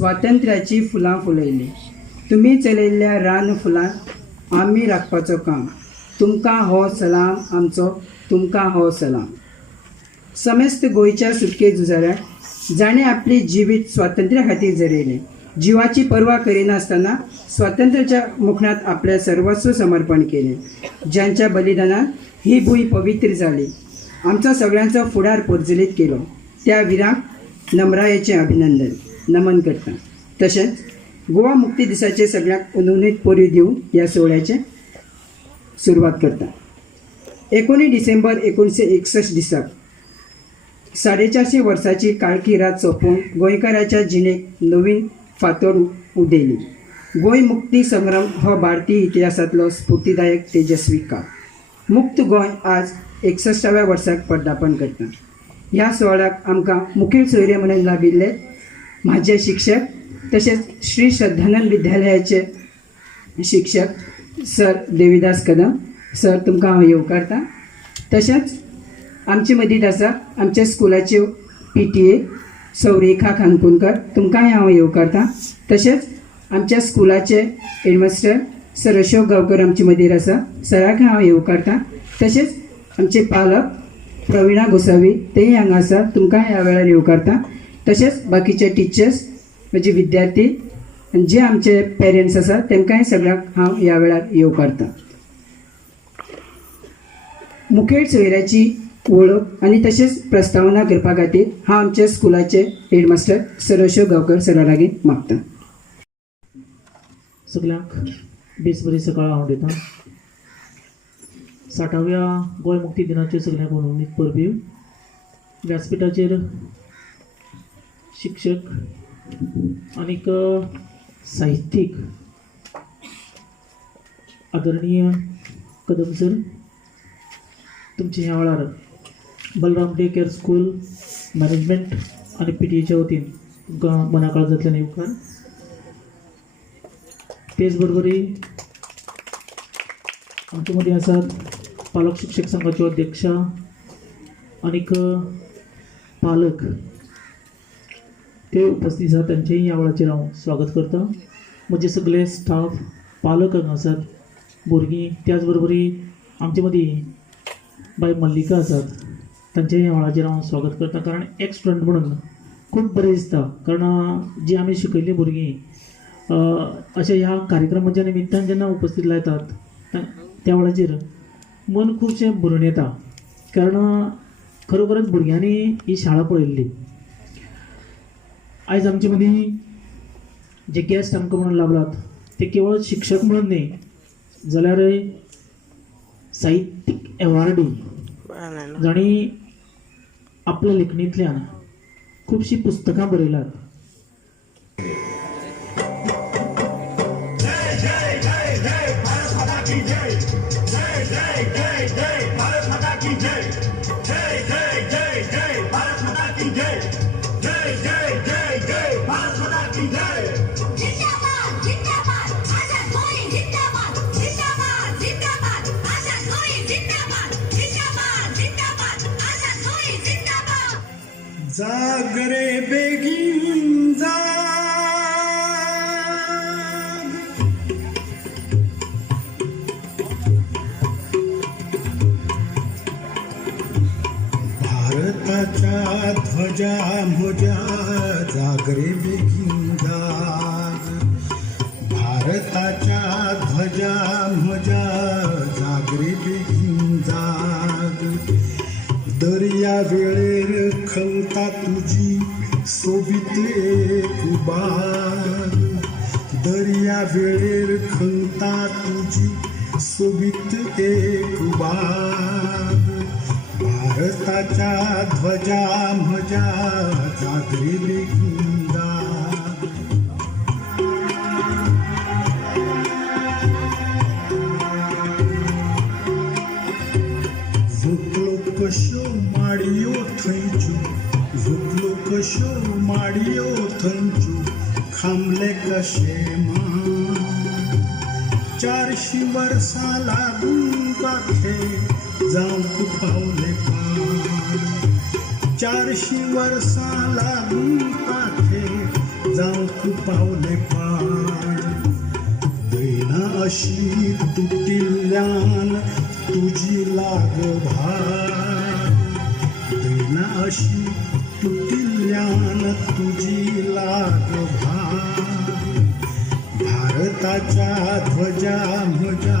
स्वातंत्र्याची फुलां फुलयली. तुम्ही चलयल्ल्या रान फुलां आमी राखपाचो काम. तुमकां हो सलाम आमचो, तुमकां हो सलाम. समेस्त गोंयच्या सुटके झुजाऱ्याक जाणें आपली जिवीत स्वातंत्र्या खातीर झरयलें. जिवाची पर्वा करिनासतना स्वातंत्र्याच्या मुखांत आपलें सर्वस्व समर्पण केलें. ज्यांच्या बलिदानान ही भूंय पवित्र जाली, आमचो सगळ्यांचो फुडार पोरजलीत केलो, त्या विरांक नम्रायेचें अभिनंदन नमन करता. तशेंच गोवा मुक्ती दिसाचे सगळ्यांक उनवणीत पोरयो दिवन ह्या सोहळ्याचे सुरवात करता. 19 डिसेंबर 1961 दिसाक 450 वर्सांची काळखी रात सोंपोवन गोंयकाराच्या जिणेक नवीन फांतोड उदेली. गोंय मुक्ती संग्राम हो भारतीय इतिहासांतलो स्फूर्तीदायक तेजस्वी काळ. मुक्त गोंय आज 61व्या वर्साक पदार्पण करता. ह्या सोहळ्याक आमकां मुखेल सोयरे म्हणून लाभिल्ले म्हाजे शिक्षक तशेंच श्री श्रद्धानंद विद्यालयाचे शिक्षक सर देविदास कदम सर, तुमकां हांव येवकारता. तशेंच आमचे मदींत आसा आमच्या स्कुलाच्यो PTA सौरेखा खानकुनकर, तुमकांय हांव येवकारता. तशेंच आमच्या स्कुलाचे हेडमास्टर सर अशोक गांवकर आमचे मदीर आसा, सराक हांव येवकारता. तशेंच आमचे पालक प्रविणा गोसावी तेय हांगा आसा, तुमकां ह्या वेळार येवकारता. तशेंच बाकीचे टिचर्स, म्हजे विद्यार्थी आनी जे आमचे पेरंट्स आसा तेमकांय सगळ्यांक हांव ह्या वेळार येवकारता. मुखेल सोयऱ्याची वळख आनी तशेंच प्रस्तावना करपा खातीर हांव आमच्या स्कुलाचे हेडमास्टर सर अशोक गांवकर सरा लागीं मागता. सगळ्यांक बेस बरी सकाळ हांव दिता. 60व्या गोंय मुक्ती दिनाचे सगळ्यांक उनवणीत परबीं. व्यासपीठाचेर शिक्षक आनीक साहित्यीक आदरणीय कदम सर, तुमचे ह्या वेळार Balram day care school management आणि PTA वतीन तुमकां मनाकाळजांतल्यान येवकार. तेच बरोबरी आमचे मदीं आसात पालक शिक्षक संघाच्यो अध्यक्षा आनीक पालक, ते उपस्थित आसात. त्यांचेय ह्या वेळाचेर हांव स्वागत करता. म्हजे सगळे स्टाफ पालक हांगा आसात, भुरगीं, त्याच बरोबरी आमचे मदीं बाय मल्लिका आसात, तांचेय ह्या वेळाचेर हांव स्वागत करता. कारण एक स्टुडंट म्हणून खूब बरें दिसता, कारण जी आमी शिकयल्लीं भुरगीं अशा ह्या कार्यक्रमाच्या निमित्तान जेन्ना उपस्थित लायतात त्या वेळाचेर मन खूबशें भरून येता. कारण खरोखरच भुरग्यांनी ही शाळा पळयल्ली. आयज आमचे मदीं जे गेस्ट आमकां म्हणून लाभलात ते केवळ शिक्षक म्हणून न्ही, जाल्यार साहित्यीक एवॉर्डी, जाणी आपल्या लेखणींतल्यान खुबशीं पुस्तकां बरयल्यात. जाग रे बेगीन जाग, भारताच्या ध्वजा मोजा, जाग रे बेगीन जाग. भारताच्या ध्वजा मोजा, जाग रे बेगीन जाग. दर्या वेळेर खंता तुझी सोबीत एक बाग. दर्या वेळेर खंता तुझी सोबीत एक बाग. भारताच्या ध्वजा म्हज्या, जाग रे बेगीन जाग. झुकलो कश्यो माडयो थंयच्यो, झुकलो कश्यो माडयो थंयच्यो, खामले कशे मान. 400 वर्सां लागून पाखे जावंक पावले पान. 400 वर्सां लागून पाखे जाऊक पावले पाय दैना अशी तुटिल्ल्यान तुझी लाग भार दैना अशी तुटिल्ल्यान तुझी लाग भार भारताच्या ध्वजा मजा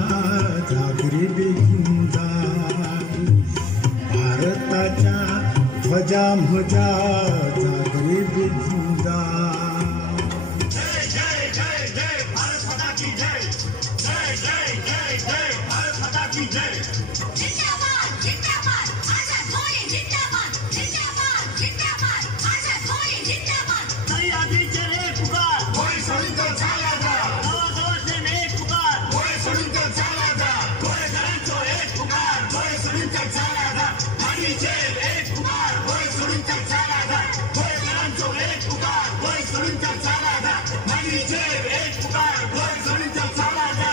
जागरी बेगीन जाग भारताच्या ध्वजा मजा जागरी बेगीन जाग जय जय जय जय भारत माता की जय जय जय जय जय भारत माता की जय जिंदाबाद जिंदाबाद आजाद होले जिंदाबाद जिंदाबाद जिंदाबाद आजाद होले जिंदाबाद नई आधीचे एक पुकार होय सोडून तो चाला जा गावागावातले एक पुकार होय सोडून तो चाला जा गोरेकरांचो एक पुकार होय सोडून तो चाला जा आधीचे एक पुकार होय सोडून तो चाला जा गोरेकरांचो एक पुकार होय सोडून तो चाला जा आधीचे एक पुकार होय सोडून तो चाला जा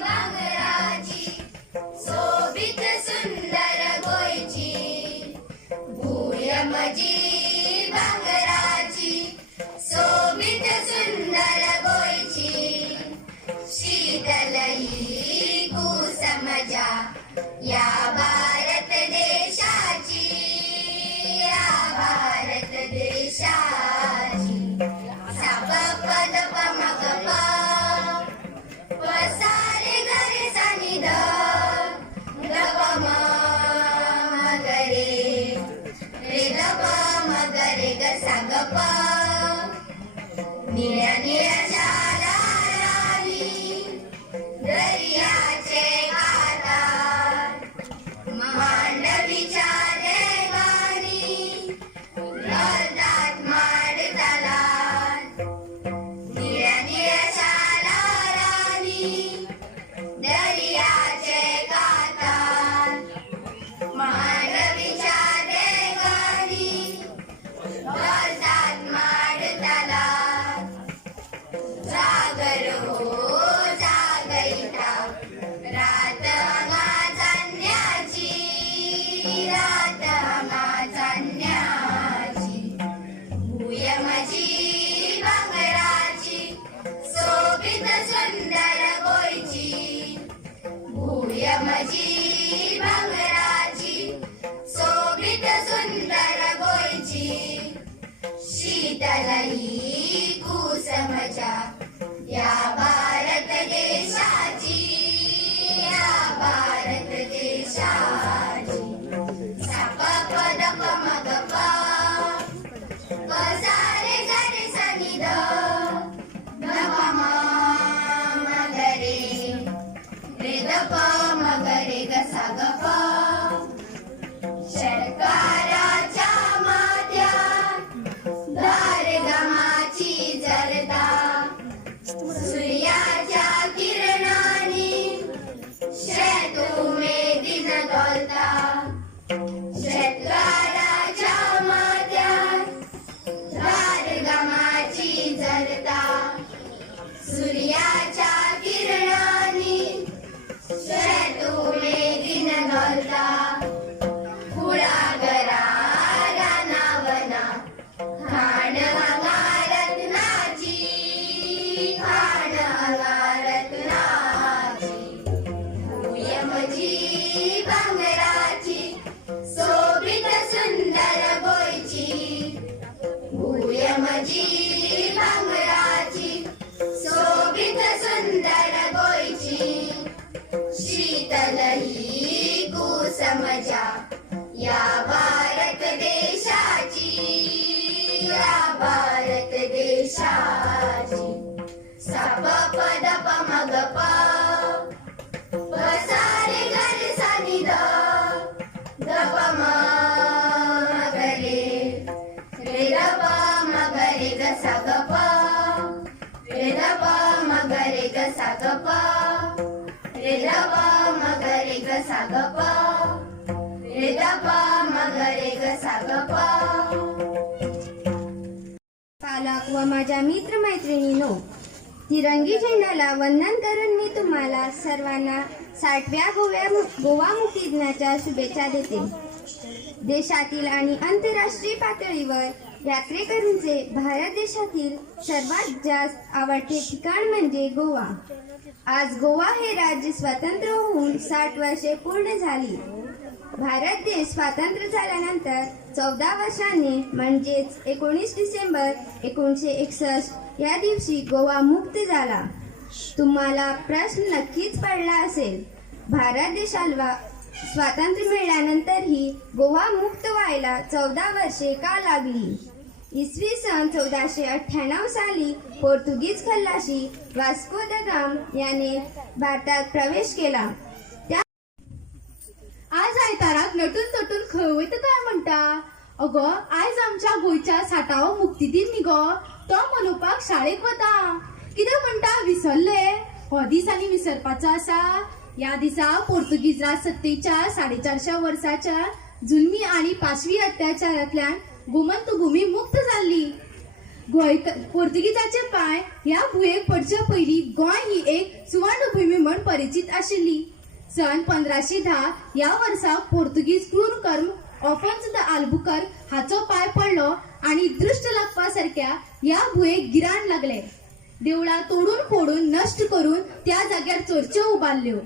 भांगराची शोभित सुंदर गोयची भूयमजी भांगराची शोभित सुंदर गोयची शीतलही कुसमजा या भारत देशाची या भारत देशाची साप पद पमग सारे घरे सानी द प म ग रे रे द प या भारत देशाची, या भारत देशाची. सा प प द प म ग प, प सा रे ग रे सा नि ध, ध प म म ग रे, रे द प म ग रे ग सा ग प. षटकाराच्या माथ्यात धारगमाची जरदा, सूर्याच्या किरणांनी श्वेतोमेदिन डोलता. षटकाराच्या माथ्यात धारगमाची जरदा, सूर्याच्या किरणांनी श्वेतोमेदिन डोलता. कुळागरा रानावना खाण रत्नाची, खाण रत्नाची. भूयमजी भांगराची शोभित सुंदर गोयची, भूयमजी भांगराची शोभित सुंदर गोयची. शीतल ही कुसमजा या भारत देशाची, या भारत देशाची. सा प प द प म ग प, प सा रे ग रे सा नि ध, ध प म ग रे, रे द प म ग रे ग सा ग प, रे द प म ग रे ग सा ग प, रे द प म ग रे ग सा ग प, रे द प म ग रे ग सा ग प. पालक व माझ्या मित्रमैत्रिणींनो, तिरंगी झेंड्याला वंदन करून मी तुम्हाला सर्वांना 60व्या गोवा मुक्ती दिनाच्या शुभेच्छा देते. देशातील आणि आंतरराष्ट्रीय पातळीवर यात्रेकरूंचे भारत देशातील सर्वात जास्त आवडते ठिकाण म्हणजे गोवा. आज गोवा हे राज्य स्वतंत्र होऊन 60 वर्षे पूर्ण झाली. भारत देश स्वातंत्र्य झाल्यानंतर 14 वर्षांनी म्हणजेच 19 डिसेंबर 1961 या दिवशी गोवा मुक्त झाला. तुम्हाला प्रश्न नक्कीच पडला असेल, भारत देशाला स्वातंत्र्य मिळाल्यानंतरही गोवा मुक्त व्हायला 14 वर्षे का लागली? इसवी सन 1498 साली पोर्तुगीज खल्लाशी वास्को द गामा याने भारतात प्रवेश केला. आज आयताराक नटून तटून खंय वयता काय म्हणटा? अगो, आज आमच्या गोंयच्या 60वो मुक्तीदीन न्ही गो, तो मनोवपाक शाळेक वता. कितें म्हणटा, विसरले? हो दीस आनी विसरपाचो आसा? या दिसा पोर्तुगीज राज सत्तेच्या 450 वर्साच्या जुलमी आणि पाशवी अत्याचारांतल्यान गोमंत भूमी मुक्त जाल्ली. पोर्तुगीजाचे पांय ह्या भुंयेक पडचे पयलीं गोंय ही एक सुवर्णभूमी म्हूण परिचित आशिल्ली. सन 1510 या वर्सा पोर्तुगीज क्रूर कर्म ऑफन्स द आल्बुकर हाचो पाय पडलो आणि दृष्ट लागपासारख्या या भुंयेक गिराण लागले. देवळां तोडून फोडून नष्ट करून त्या जाग्यार चर्च्यो उबारल्यो.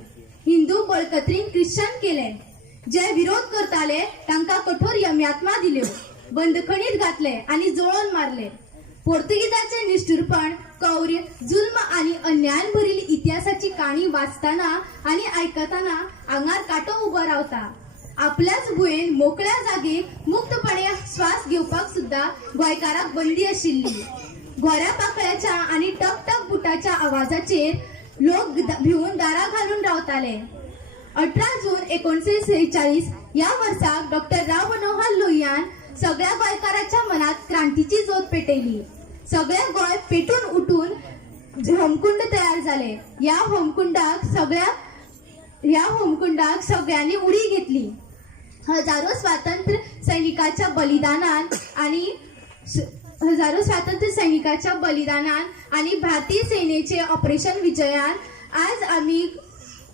हिंदू बळकत्रीन ख्रिश्चन केले. जे विरोध करताले तांकां कठोर यम्यात्मा दिल्यो, बंदखणीत घातले आणि जळोवन मारले. पोर्तुगीजाचे निष्ठुरपण, कौर्य, जुल्म आणि अन्यायान भरिल्ली इतिहासाची काणी वाचताना आणि आयकताना आंगार कांटो उबो रावता. आपल्याच भुंयेन मोकळ्या जागेक मुक्तपणे श्वास घेवपाक सुद्धा गोंयकाराक बंदी आशिल्ली. घोऱ्या पाकळ्याच्या आणि टक बुटाच्या आवाजाचेर लोक भिवून दारां घालून रावताले. 18 जून 1946 या वर्साक डॉक्टर राव मनोहर लोहियान सगळ्या गोंयकाराच्या मनात क्रांतीची ज्योत पेटयली. सगळे गोंय पेटून उठून होमकुंड तयार झाले. या होमकुंडाक सगळ्यांनी उडी घेतली. हजारो स्वातंत्र्य सैनिकांच्या बलिदानान आणि भारतीय सेनेचे ऑपरेशन विजयान आज आम्ही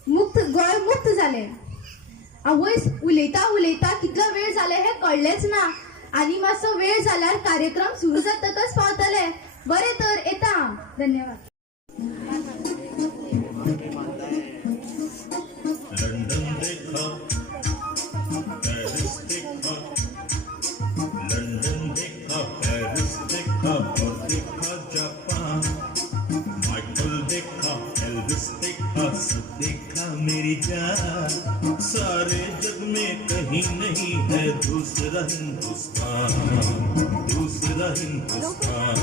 गोंय मुक्त झाले. आवय, उलयता कितलो वेळ जाले हे कळलेच ना. आणि मातसो वेळ जाल्यार कार्यक्रम सुरू जातकच पावतले. बरें तर येता. धन्यवाद. लंडन देखा, पेरिस देखा, लंडन देखा, पेरिस देखा, और देखा जापान. माइकल हिंदुस्तान, दूसरा हिंदुस्तान,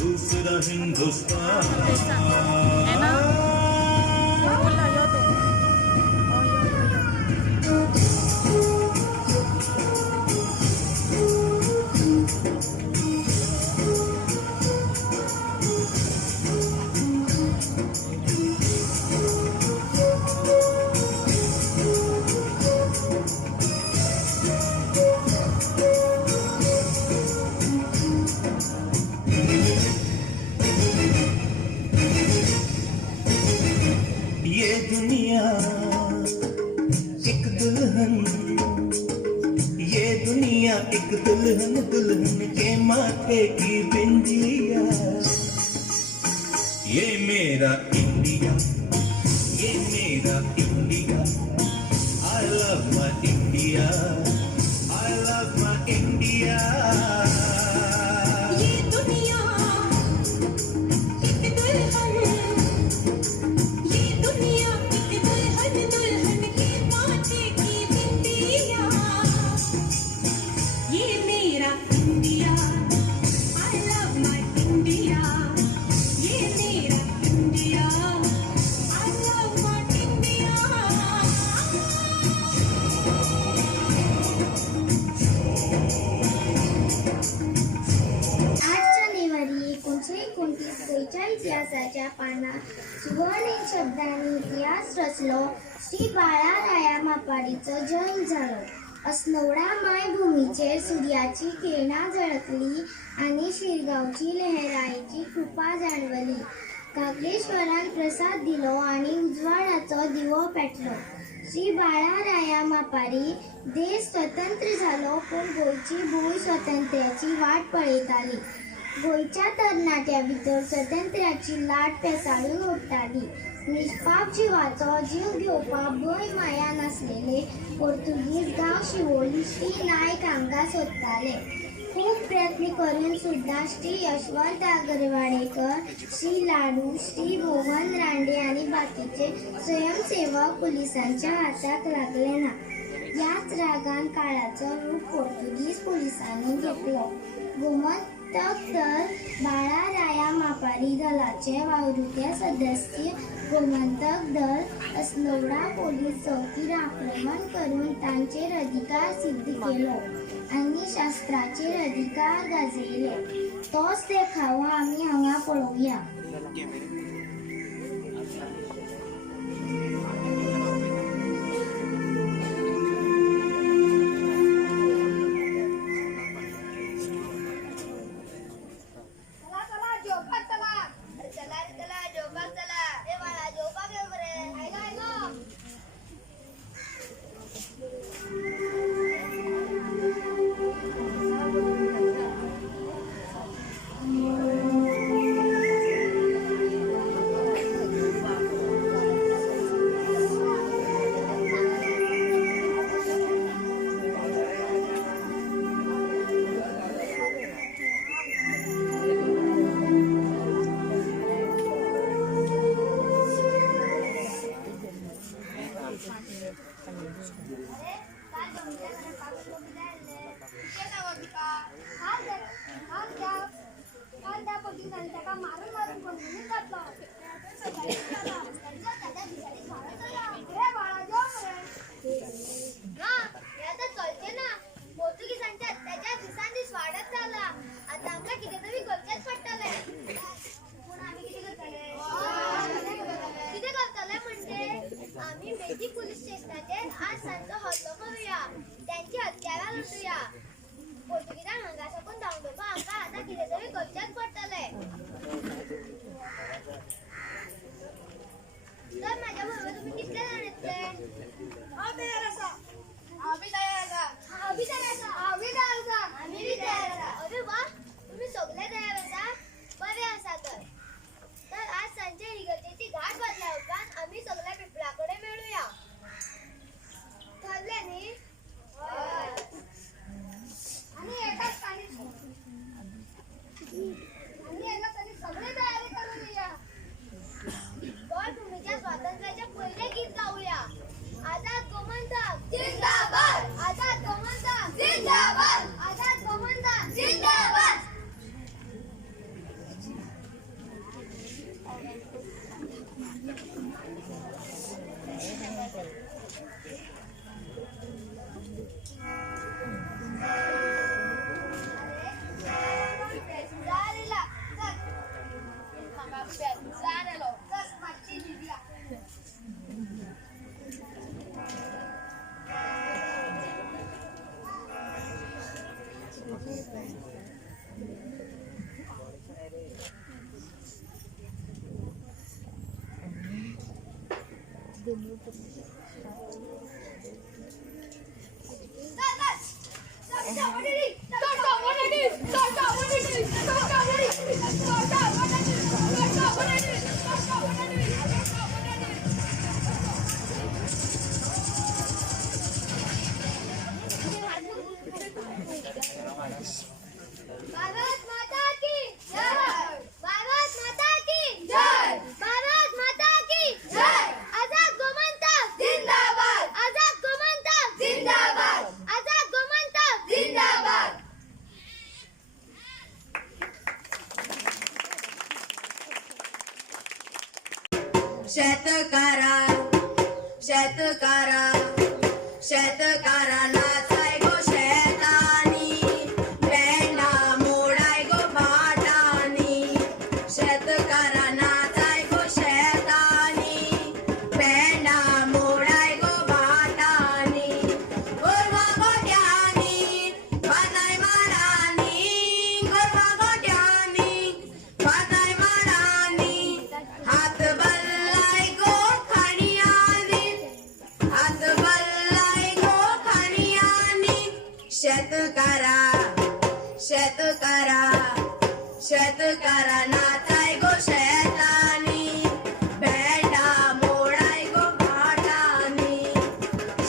दूसरा हिंदुस्तान। ये दुनिया एक दुल्हन, ये दुनिया एक दुल्हन, दुल्हन के माथे की बिंदिया। ये मेरा इंडिया, ये मेरा India. I love my India, I love my India। ये दुनिया एक दुल्हन, ये दुनिया एक दुल्हन, दुल्हन के माथे की बिंदिया। ये मेरा India, I love my India। ये मेरा India, I love my India। आठ जानेवारी 1946 इतिहासाच्या पानात सुवर्णिम शब्दांनी इतिहास रचलो. श्री बाळाराया मापाडीचं जन्म झालं. अस्नोडा मायभूमीचेर सूर्याची किरणां झळकली आणि शिरगांवची लहराईची कृपा जाणवली. कागलेश्वरान प्रसाद दिलो आणि उजवाडाचो दिवो पेटलो. श्री बाळाराया मापारी देश स्वतंत्र जालो, पूण गोंयची भूंय स्वातंत्र्याची वाट पळयताली. गोंयच्या तरणाट्या भितर स्वातंत्र्याची लाट पेसाळून उठताली. निष्पाप जिवाचो जीव घेवपाक भंय माया नासलेले पोर्तुगीज गांव शिवोली श्री नायक हांगा सोदताले. खूब प्रयत्न करून सुद्दां श्री यशवंत आगरवाडेकर, श्री लाडू, श्री मोहन रांडे आणि बाकीचे स्वयंसेवक पुलिसांच्या हाताक लागले ना. याच रागान काळाचो रूप पोर्तुगीज पुलिसांनी घेतलो. गोमंतक दल बाळाराया मापारी दलाचे वावुरते सदस्य गोमंतक दल अस्नोडा पोलीस चौकीर आक्रमण करून तांचेर अधिकार सिद्ध केलो आणि शास्त्राचेर अधिकार गाजयले. तोच देखावो आमी हांगा पळोवया. पोर्तुगीजांच्या अत्याचार दिवसांदिवस वाढत चालला. आता आमका किती तरी करचेच पडटले. पूण आम्ही किती करतले म्हणजे आम्ही मेजी पोलीस स्टेशनाचेर आज सांजचो हल्लो करूया, त्यांची हत्यारा लुटूया. पोर्तुगीजांक हांगा साकून धांवडोवपाक आमकां आतां कितें तरी करचेच पडटले. भारत माता की जय, भारत माता की जय, भारत माता की जय. आझाद गोमंतक जिंदाबाद, आझाद गोमंतक जिंदाबाद, आझाद गोमंतक जिंदाबाद. शेतकरा शेतकरा शेतकरा नाचाय गो शेतानी, पेंडा मोडाय गो भाटानी. शेतकरा नाचाय गो शेतानी, पेंडा मोडाय गो भाटानी. गोरवा गोट्यानी बांदाय माडानी, गोरवा गोट्यानी बांदाय माडानी. हात बल्लाय गो खाणियानी, हात बल्लाय गो खाणियानी. शेतकरा शेतकरा शेतकरा नाचाय गो शेतानी, भेंडा मोडाय गो भाटानी.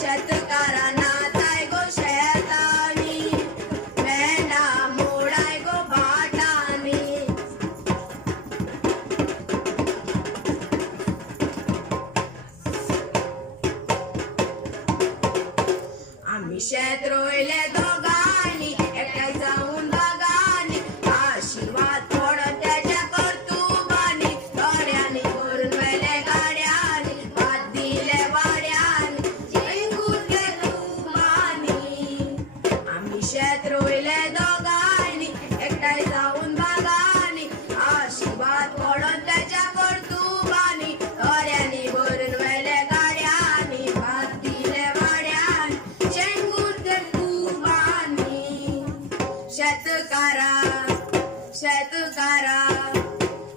शेतकरा नाचाय गो शेतानी, भेंडा मोडाय गो भाटानी. आम्ही शेत रोयले दोघांनी, एकट्याक जाऊन दोघांनी. आशीर्वाद पडो त्याच्या कर्तुबानी, दोड्यांनी भरून वेले गाड्यांनी, भात दिले वाड्यांनी, जेंगुरले तुबानी. आम्ही शेत रोयले दोघांनी, एकट्याक जाऊन दोघांनी. आशीर्वाद पडो त्याच्या कर्तुबानी, दोड्यांनी भरून वेले गाड्यांनी, भात दिले वाड्यांनी, शेंगुरले तुबानी. शेतकरा शेतकरा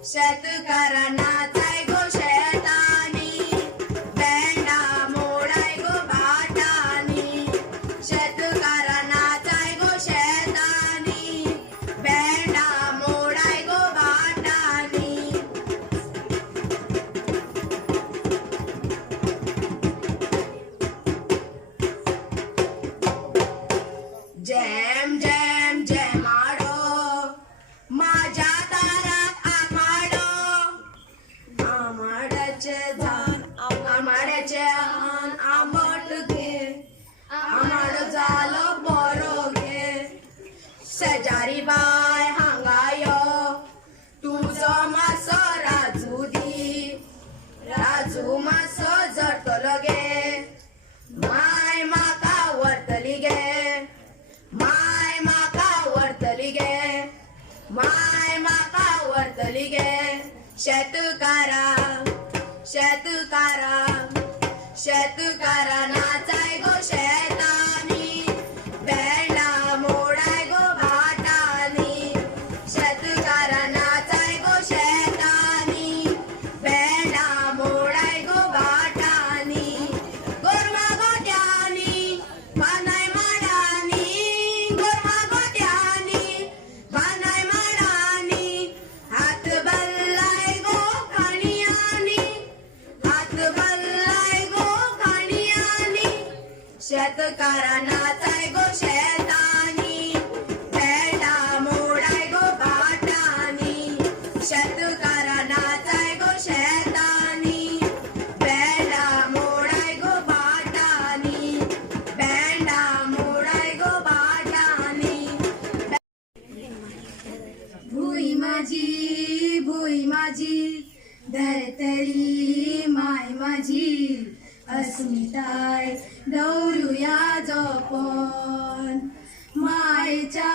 शेतकरा नाचाय गो शेतानी, पेंडा मोडाय गो भाटानी. शेतकरा नाचाय गो शेतानी, पेंडा मोडाय गो भाटानी. जेम जेम जेमाडो माझ्या दारात आमाडो. आमाड्याचे झाड आमाड्याचे आन आंबट घे, आमाडो जालो बरो घे. शेजारी बाय हांगा यो, तुजो मासो राजू दी. राजू मासो झटलो गे, माय म्हाका व्हरतली गे, माय म्हाका व्हरतली गे, माय म्हाका व्हरतली गे. शेतकारा शेतकारा शेतकारा नाचाय गो शेतानी, भेंडा मोडाय गो भाटानी. शेतकारा नाचाय गो शेतानी, भेंडा मोडाय गो भाटानी. गोरवा गोट्यानी बांदाय माडानी, गोरवा गोट्यानी बांदाय माडानी. हात बल्लाय गो खाणियानी, हात बल्लाय गो खाणियानी. शेतकरा नाचाय गो शेतानी, भेंडा मोडाय गो भाटानी. शेतकरा नाचाय गो शेतानी, भेंडा मोडाय गो भाटानी, भेंडा मोडाय गो भाटानी. भुई माझी धरतरी माय माझी, अस्मिताय दौरुया जपन. मायेच्या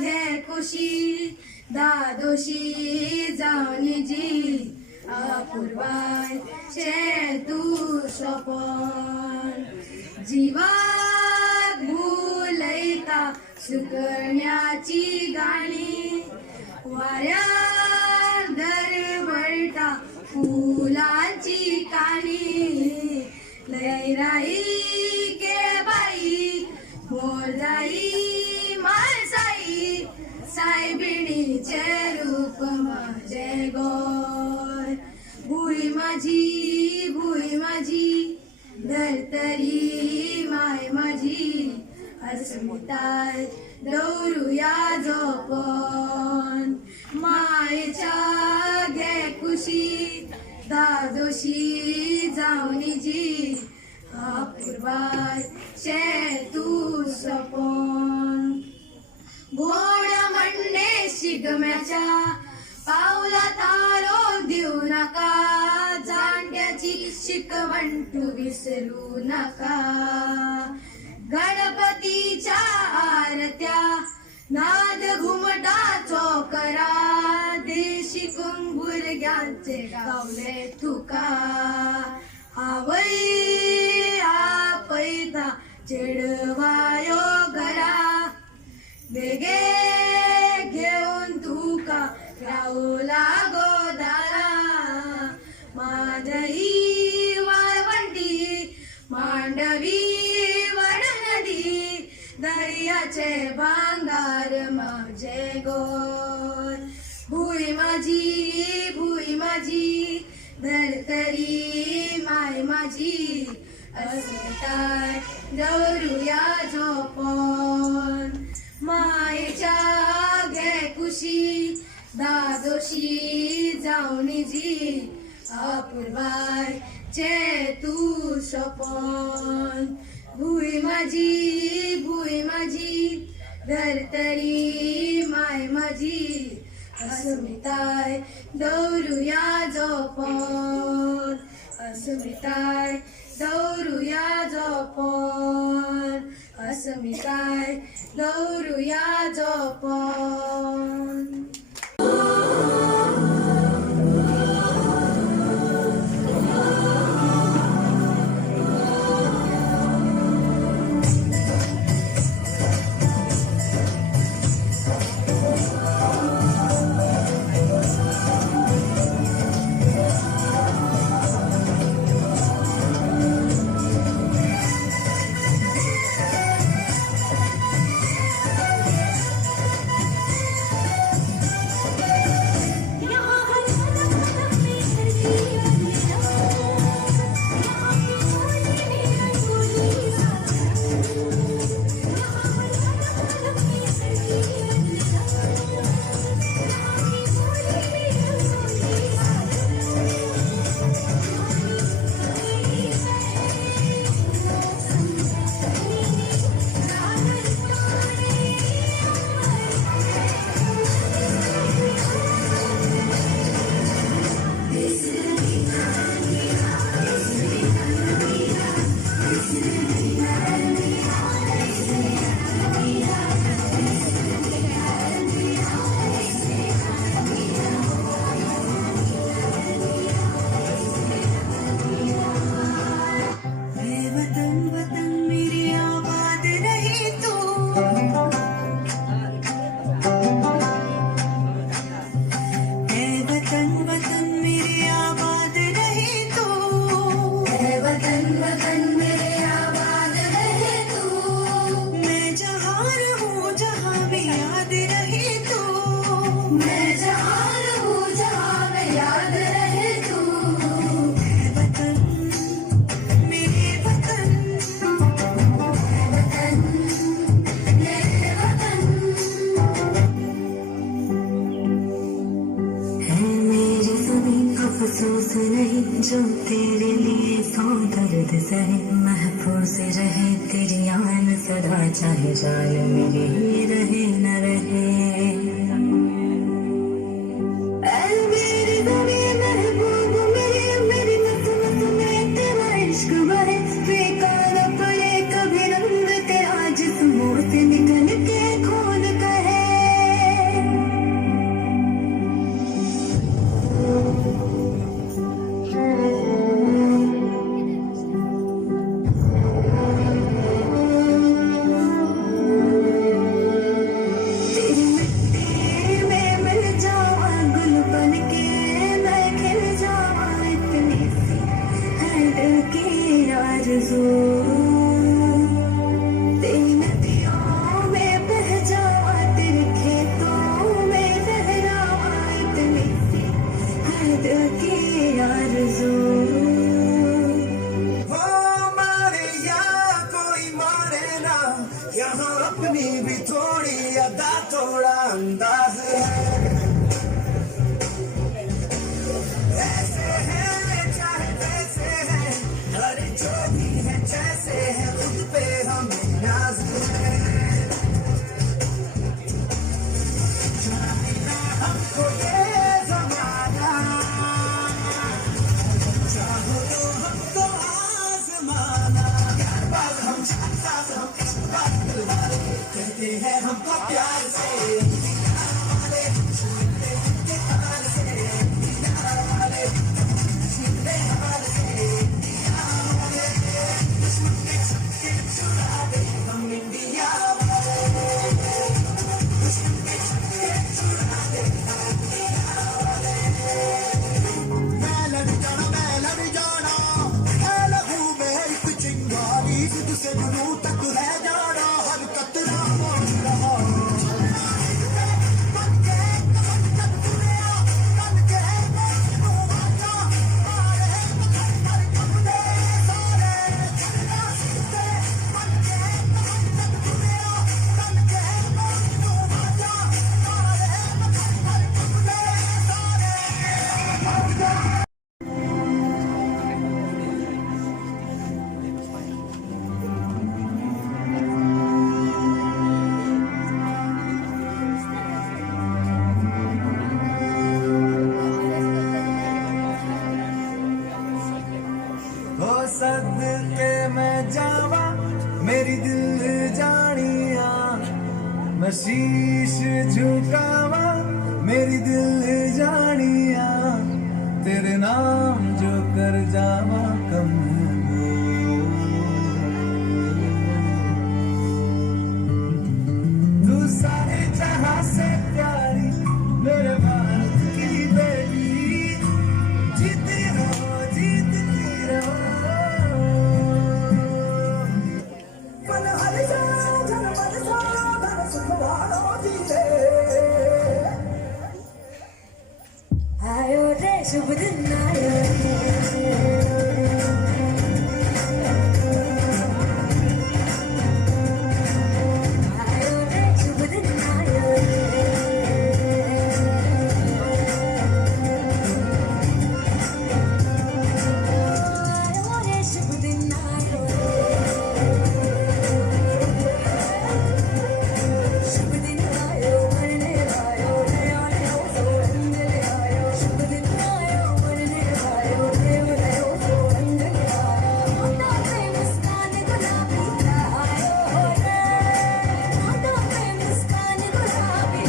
धेकुशी दादोशी जावनी जी, अपूर्वाय शेतू सोपन. जीवाक भूलयता सुकण्याची गाणी वाऱ्यात दरवळता फुलांची काणी लयराई केळबाई मोरजाई माळसाई सायबिणीचे रूप माझे गोर भुई माझी धरतरी माय माझी अस्मिताय दौरुया जोपन मायेच्या घे कुशी दादोशी जावनी जी अपूर्वाय शे तू सपन घोड्या म्हणणे शिगम्याच्या पावला तारो देऊ नका जाणत्याची शिकवण तू विसरू नका गणपतीच्या आरत्या नाद घुमटा चोकरा देशी कुंभुरग्यांचे गावले तुका आवई आपैता चेडवायो घरा वेगे घेऊन तुका राहुला गोदारा माझी वाळवंटी मांडवी वडनदी दर्याचे भांगार माझे गोर भुई माझी धरतरी माय माझी अस्मिताय दौरुया झोपन मायेच्या घे कुशी दादोशी जावनी जी अपूर्वाय चे तू सपन भुई माझी धरतरी माय माझी अस्मिताय दौरुया जोपन अस्मिताय दौरुया जोपन अस्मिताय दौरुया जोपन अफसोस नहीं जो तेरे लिए सौ दर्द सहे महफूज रहे तेरी आन सदा चाहे जान मेरी ही रहे न रहे ऐ मेरी दुनिया महबूब मेरी नस नस में तेरा इश्क बहे बेकार पड़े कभी रंग तेरा जिस्मों से निकल के खून कहे थोड़ा अंदाज है, ऐसे है चाहे वैसे है, अरे जो भी है जैसे है, खुद पे हमें नाज है। हमको ये जमाना, चाहो तो हमको आजमाना, बात हम साथ हम कहते हैं हमको प्यार से, हम इंडिया से जुनू तक है जाना, हर कतरा मोड़ रहा। हो सदके मैं जावा मेरी दिल जानिया, मैं शीश झुकावा मेरी दिल जानिया, तेरे नाम जो कर जावा कम हो। तू सारे जहां से प्यारी मेरे भारत की बेटी, जीती रहो जीतती रहो। आयो रे शुभ दिन आयो रे, शुभ दिन आयो रे, शुभ दिन आयो, शुभ दिन आयो मरने आयो रे, आयो सो रंगले आयो, शुभ दिन आयो मरने आयो रे, आयो सो रंगले आयो, होठों पे मुस्कान गुलाबी आयो रे, होठों पे मुस्कान गुलाबी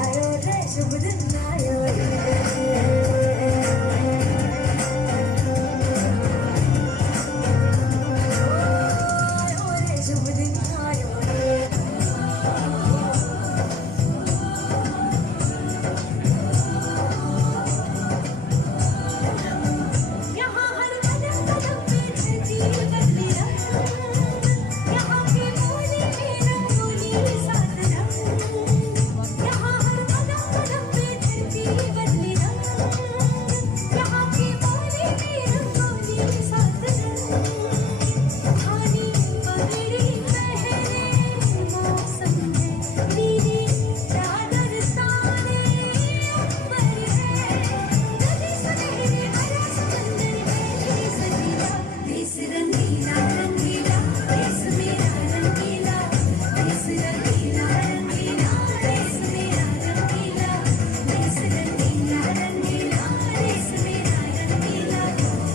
आयो रे, शुभ दिन आयो रे। शुभ दिन आयो रे। यहाँ हर कदम कदम पे धरती बदली रंग, यहाँ की बोली में रंगोली सात रंग, यहाँ हर कदम कदम पे धरती बदली रंग, यहाँ की बोली में रंगोली सात रंग, खानी पगड़ी पहने मौसम है, नीली चादर ताने ऊपर है, नदी सुनहरे हरा समंदर है सजीला, देश रंगीला रंगीला, देश मेरा रंगीला, देश रंगीला रंगीला, देश मेरा रंगीला, देश रंगीला रंगीला, देश मेरा रंगीला,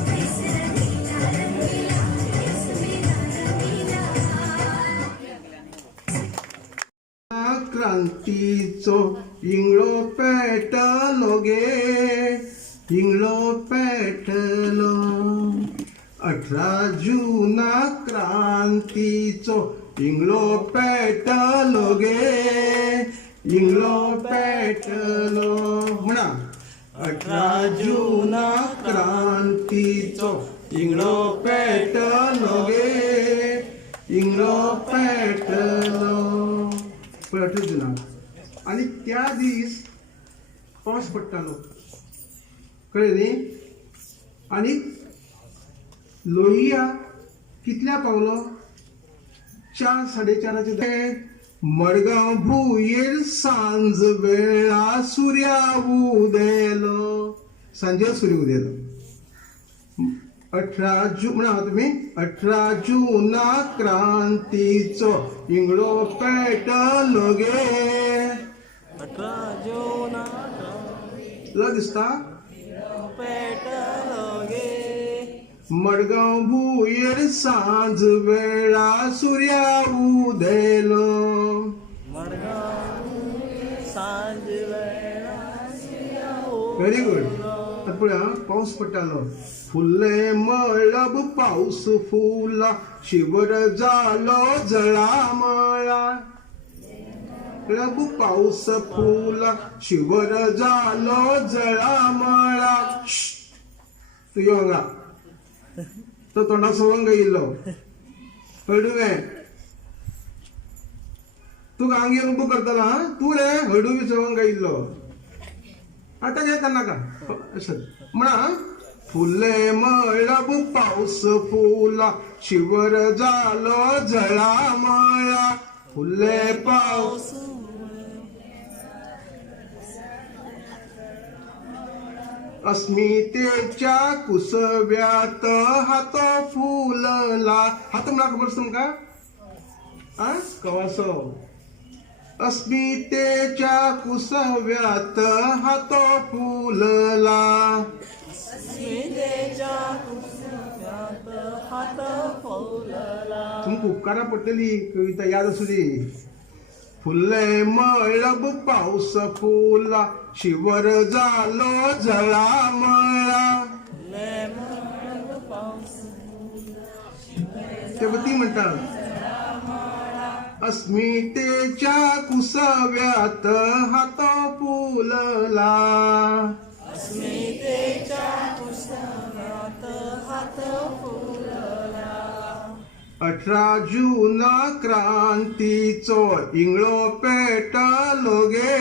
देश रंगीला रंगीला, देश मेरा रंगीला। क्रांतीचो इंगळो पेटलो गे, इंगळो पेटलो 18 जूना क्रांतीचो इंगळो पेटलो गे, इंगळो पेटलो म्हणा 18 जूना क्रांतीचो इंगळो पेटलो गे, इंगळो पेटलो 18 जुनाक आणि त्या दीस पावस पडटालो कळ्ळें न्ही। आनी लोहिया कितल्या पावलो 4:30 मडगाव भुयेर सांज वेळा सूर्या उदेलो. सांजे सूर्य उदेलो. 18 जून म्हणा तुम्ही 18 जूना क्रांतीचो इंगळो पेटलो गे. 18 जून दिसता मडगाव भुयेर सांज वेळा सूर्या उदेलो. सांज व्हेरी गुड. आता पळय पाऊस पडटालो. फुल्ले मळब पाऊस फुला शिवर जालो जळामळा. लब पाऊस फुला शिवर जालो जळामळा. तू यो हांगा तो तोंडा सवंग येयल्लो हळडुवे. तू हांग येवन उबो करतलो. हा तू रे हळडुवी सवंग येयल्लो. आतां काय करनाका म्हणा. फुले मळब पाऊस फुला शिवर जालो जळामळा. फुले पाऊस अस्मितेच्या कुसव्यात हात फुलला. हात म्हणा खबर तुमका कवासो. अस्मितेच्या कुसव्यात हात फुलला. तुमका उपकारा पडटली कविता याद असू दे. फुले मळब पाऊस फुला शिवर जालो जळामळा. ते ती म्हणतात अस्मितेच्या कुसव्यात हात फुलला. 18 जूना क्रांतीचो इंगळो पेटलो गे.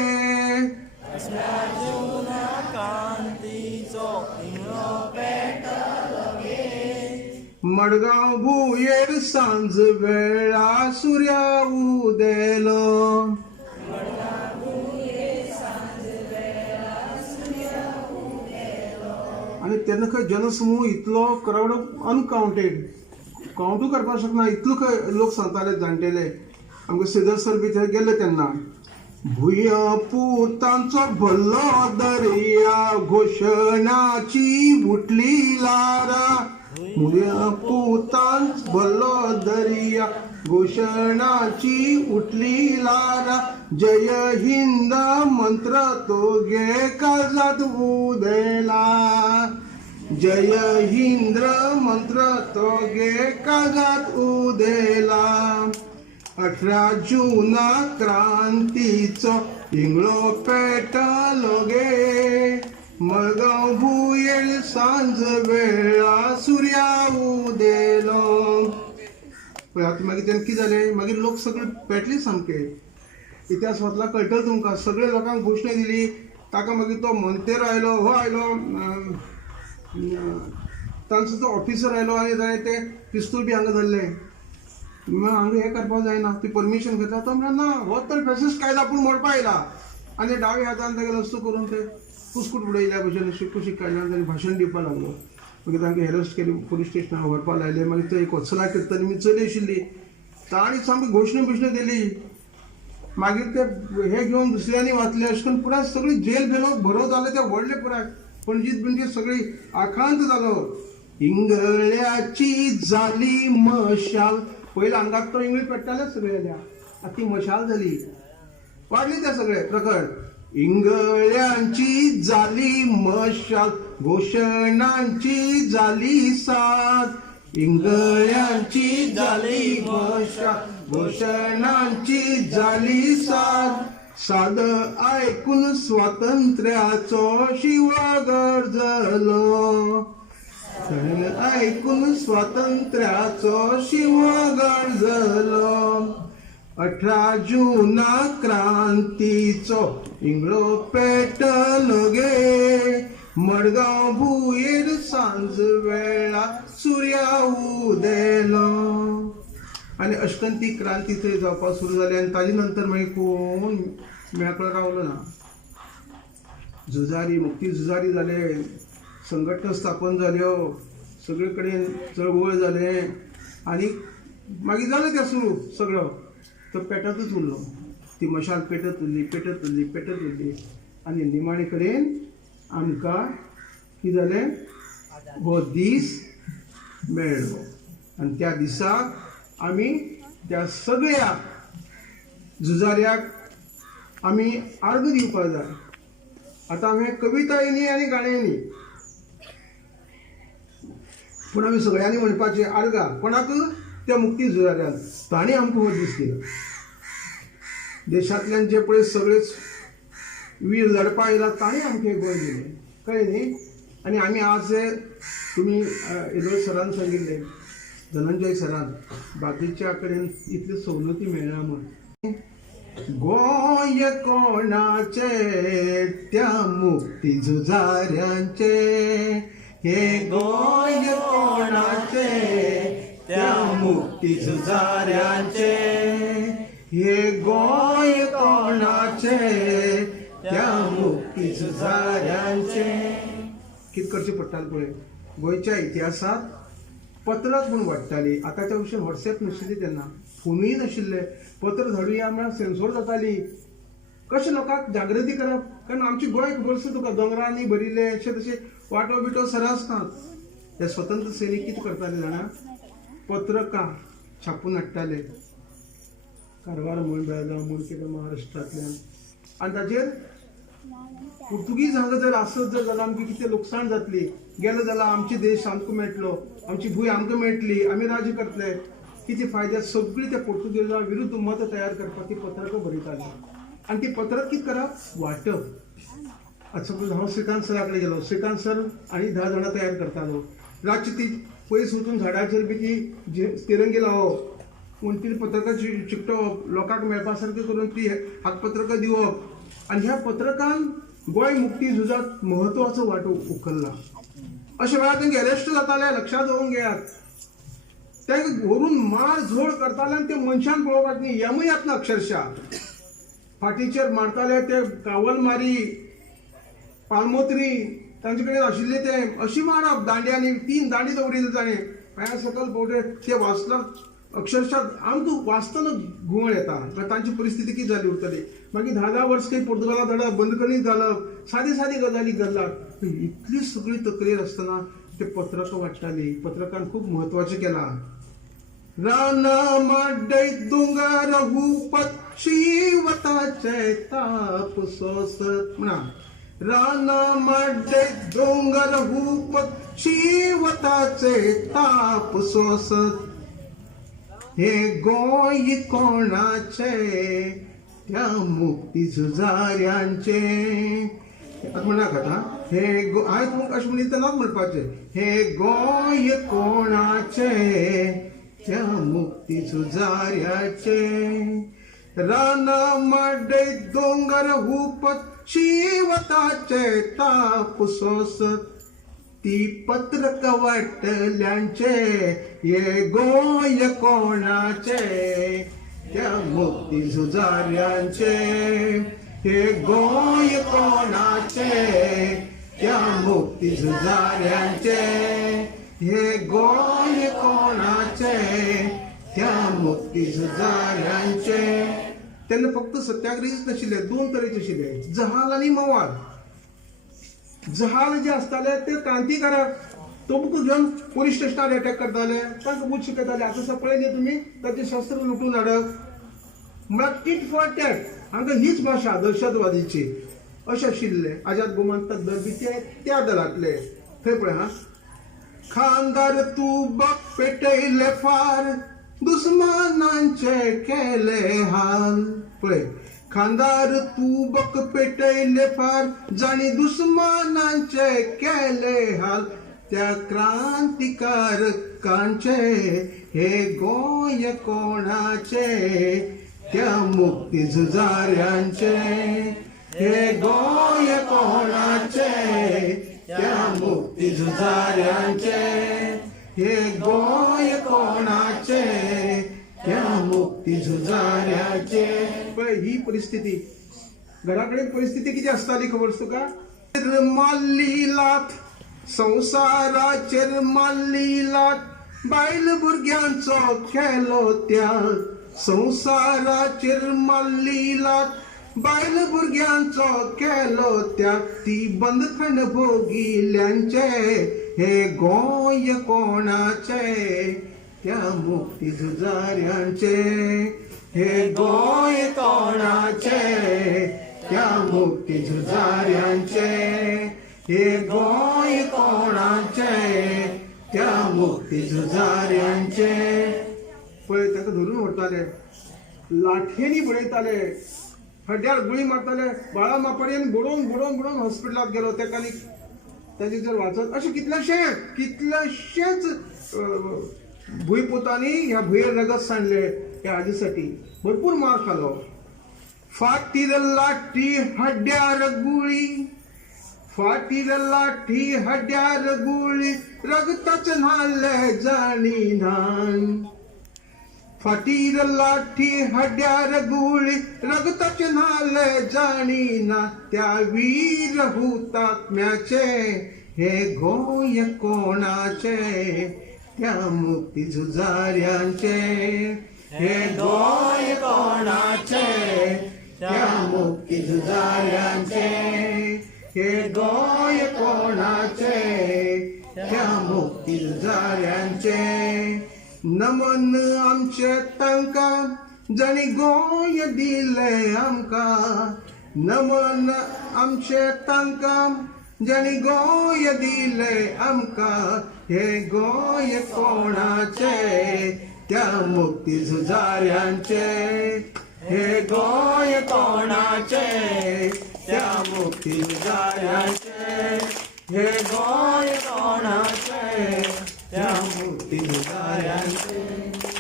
मडगाव भुयेर सांज वेळा सूर्या उदेलो. आणि तेन्ना खंय जनसमूह इतलो क्रावड अनकाउंटेड काउंटू करपाक शकना इतलो खंय लोक सांगताले जाणटेले. आमकां श्रीधर सर बी थंय गेले तेन्ना. भुय पुतांचो भल्लो दर्या घोशणाची उठली लारा. भुय पुतांच भल्लो दर्या घोशणाची उठली लारा. जय हिंद मंत्र तो गे काळजात उदेला. जय हिंद मंत्र तो गे काळजात उदेला. 18 जूना क्रांतीचो इंगळो पेटलो गे. मडगाव भुयेर सांज वेळा सूर्या उदेलो. पळय आतां मागीर तेन्ना कितें जालें मागीर लोक सगळे पेटले सामके. इतिहास वाचला कळटलो तुमकां. सगळे लोकांक घोशणी दिली. ताका मागीर तो मोंतेर आयलो हो आयलो तांचो तो ऑफिसर आयलो आनी ताणें ते पिस्तूल बी हांगा धरले. हांगा हें करपाक जायना ती परमिशन घेतला. तो म्हणला ना हो तर फॅसिस्ट कायदा आपूण मोडपा आयला. आनी डावे हातान ताका लस्तो करून ते कुस्कूट उडयल्या भशेन कुशीक काडल्यान ताणें भाशण दिवपाक लागलो. मागीर तांकां अरेस्ट केली पुलीस स्टेशनार व्हरपाक लायले. मागीर ते एक वत्सला कीर्तन बी चली आशिल्ली. ताणी सामकी घोशणी बिशणी दिली. मागीर ते हे घेवन दुसऱ्यांनी वाचले. अशें करून पुराय सगळी जेल बेलो भरो जाले ते व्हडले पुराय पणजीत बिणजीत सगळी आखांत जालो. इंगळ्याची जाली मशाल. पयलीं हांगात तो इंगळी पेट्टाले सगळे आतां ती मशाल जाली. वाडले ते सगळे प्रकरण. इंगळ्यांची जाली मशाल घोशणांची जाली साथ. इंगळ्यांची जाली मशाल घोशणांची जाली साथ. साद ऐकून स्वातंत्र्याचो शिवा गरजलो. ऐकून स्वातंत्र्याचो शिवा गरजलो. 18 जूना क्रांतीचो इंगळो पेटलो गे. मडगाव भुयेर सांज वेळा सूर्या उदेलो. आनी अशें ती क्रांती थंय जावपाक सुरू जाली आनी ताजे नंतर मागीर कोण मेकळो रावलो ना. झुजारी मुक्ती झुजारी जाले, संघटना स्थापन जाल्यो, सगळे कडेन चळवळ जाले आनी मागीर जालें तें सुरू सगळो. तो पेटतच उरलो. ती मशाल पेटत उरली आनी निमाणे कडेन आमकां कितें जालें, हो दीस मेळ्ळो. आनी त्या दिसाक आमी त्या सगळ्या झुजाऱ्याक आमी आर्ग दिवपाक जाय. आतां हांवें कवितायनी आनी गाण्यांनी, पूण आमी सगळ्यांनी म्हणपाचें आर्गां कोणाक, त्या मुक्ती झुजाऱ्यांक. तांणी आमकां हो दीस दिलो. देशांतल्यान जे पळय सगळेच वीर लडपा येयला तांणी आमकां गोंय दिलें, कळ्ळें न्ही. आनी आमी आज तुमी येदोळ सरान सांगिल्लें, धनंजय सरान, बाकीच्या कडेन इतल्यो सवलती मेळना म्हण. गोंय कोणाचे त्या मुक्ती झुजाऱ्यांचे, हे गोंय कोणाचे त्या मुक्ती झुजाऱ्यांचे, हे गोंय कोणाचे त्या मुक्ती झुजाऱ्यांचे. कितें करचें पडटालें पळय, गोंयच्या इतिहासांत पत्रक म्हूण वाडटाली. आतांच्या भशेन वॉट्सॅप नाशिल्ली तेन्ना, फोनूय नाशिल्ले. पत्र धाडुया म्हळ्यार सेन्सोर जाताली. कशें लोकांक जागृती करप, कारण आमची गोंय खबर आसा तुका, दोंगरांनी भरिल्ले अशें तशें वाटो बिटो सरासनात. हे स्वतंत्र सैनीक कितें करताले जाणा, पत्रकां छापून हाडटाले, कारवार म्हूण बेळगांव म्हूण कितें महाराष्ट्रांतल्यान. आनी ताजेर पुर्तुगीज हांगा जर आसत जाल्यार आमकां कितें लुकसाण जातली, गेलो जाल्यार आमचे देश आमकां मेळटलो, आमची भूंय आमकां मेळटली, आमी राज्य करतले, कितें फायदे. सगळीं त्या पुर्तुगेजा विरुद्ध मत तयार करपाक ती पत्रकां बरयतालीं. आनी ती पत्रक कितें करप, वाटप. आतां सपोज हांव श्रीकांत सरा कडेन गेलो, श्रीकांत सर आनी 10 जाणां तयार करतालो. रातची ती पयस वचून झाडाचेर बी ती तिरंगी लावप, पूण ती पत्रकां चिकटवप, लोकांक मेळपा सारकें करून ती हातपत्रकां दिवप. आनी ह्या पत्रकान गोंय मुक्ती झुजांत म्हत्वाचो वांटो उखल्ला. अशे वेळार तेंगे अरेस्ट जाताले, लक्षात दवरून घेयात. तेंका व्हरून मार झोड करताले आनी ते मनशान पळोवपाक न्ही, हेमूय येतना अक्षरशः. फाटीचेर मारताले ते कावलमारी, पालमोत्री, तांचे कडेन आशिल्ले ते अशी मारप दांड्यांनी. 3 दांडी दवरिल्ले ताणें पांया सकयल पवटे. ते वाचला अक्षरशः आमकां वाचतना घुंवळ येता, तांची परिस्थिती कितें जाली उरतली. मागीर 10 वर्स काही पुर्तुगाला धाडप, बंदखणीत घालप, सादी गजाली घडलात. इतली सगळी तकलेर आसतना ते पत्रकां वाडटालीं. पत्रकान खूब म्हत्वाचें केलां. राना माड्डय दोंगर हुपत शिवताचे ताप सोसत म्हणा. राना माड्डय दोंगर हुपत शिवताचे ताप सोसत, हे गोंय कोणाचे त्या मुक्ती झुजाऱ्यांचे. आता म्हणाक आतां हे हांवें तुमकां अशें म्हणिल्लें नाच म्हणपाचें, हे गोंय कोणाचे त्या मुक्ती झुजाऱ्याचे. राना माड्डे दोंगर हुपत शिवताचे ताप सोसत, ती पत्रक वाटल्यांचे, ये गोंय कोणाचे त्या मुक्ती झुजाऱ्यांचे. हे गोंय कोणाचे त्या मुक्ती झुजाऱ्यांचे. हे गोंय कोणाचे त्या मुक्ती झुजाऱ्यांचे. तेन्ना फक्त सत्याग्रहीच नाशिल्ले, 2 तरेचे आशिल्ले, जहाल आनी मवाळ. जहाल जे आसताले ते क्रांतिकारक, तोबूक घेवन पोलीस स्टेशनार अटॅक करताले, तांकां बूथ शिकयताले. आतां पळयलें तुमी ताचे शस्त्र लुटून हाडप, म्हळ्यार टीट फॉर टॅट. हांकां हीच भाशा दहशतवादीची अशें आशिल्ले. आझाद गोमंतक दल बी त्या दलांतले. थंय पळय हां, खांदार तुबक पेटयले फार, दुस्मानांचे केले हाल. पळय, खांदार तुबक पेटयले फार, जाणी दुस्मानांचे केले हाल. त्या क्रांतिकारकांचे, हे गोंय कोणाचे त्या मुक्ती झुजाऱ्यांचे. हे गोंय कोणाचे त्या मुक्ती झुजाऱ्यांचे. हे गोंय कोणाचे त्या मुक्ती झुजाऱ्याचे. पळय ही परिस्थिती, घराकडे परिस्थिती किती असताली खबर तुका? मारली लाथ संसाराचेर मारली लाथ, बायल भुरग्यांचो खेलो त्याग. संसाराचेर मारली लाथ, बायल भुरग्यांचो केलो त्याग. ती बंदखंड भोगिल्ल्यांचे हे गोंय कोणाचे? त्या मुक्ती झुजाऱ्यांचे. हे गोंय कोणाचे? त्या मुक्ती झुजाऱ्यांचे. हे गोंय कोणाचे? त्या मुक्ती झुजाऱ्यांचे. पळय ताका धरून व्हरताले, लाठयेनी बडयताले, हड्ड्यार गुळी मारताले. बाळा मापाड्यान बुडोवन बुडोवन बुडोवन हॉस्पिटलात गेलो. तेका आनी ताचे जर वाचत अशें कितलेशेच भुंयपुतांनी ह्या भुंयेर रगत सांडले ह्या हाजेसाठी. भरपूर मार खालो. फाटीर लाठी हड्ड्यार गुळी, फाटीर लाठी हड्ड्यार गुळी, रगताचे न्हाले जाणीनान. फाटीर लाठी हड्ड्यार गुळी, रगताचे न्हाले जाणीना. त्या वीर हुतात्म्याचे हे गोंय कोणाचे? त्या मुक्ती झुजाऱ्यांचे. हे गोंय कोणाचे? त्या मुक्ती झुजाऱ्यांचे. हे गोंय कोणाचे? त्या मुक्ती झुजाऱ्यांचे. नमन आमचे तांकां जाणी गोंय दिले आमकां. नमन आमचे तांकां जाणी गोंय दिले आमकां. हे गोंय कोणाचे? त्या मुक्ती झुजाऱ्यांचे. हे गोंय कोणाचे? त्या मुक्ती झुजाऱ्यांचे. हे गोंय कोणाचे? त्या मुक्ती झुजाऱ्यांचे.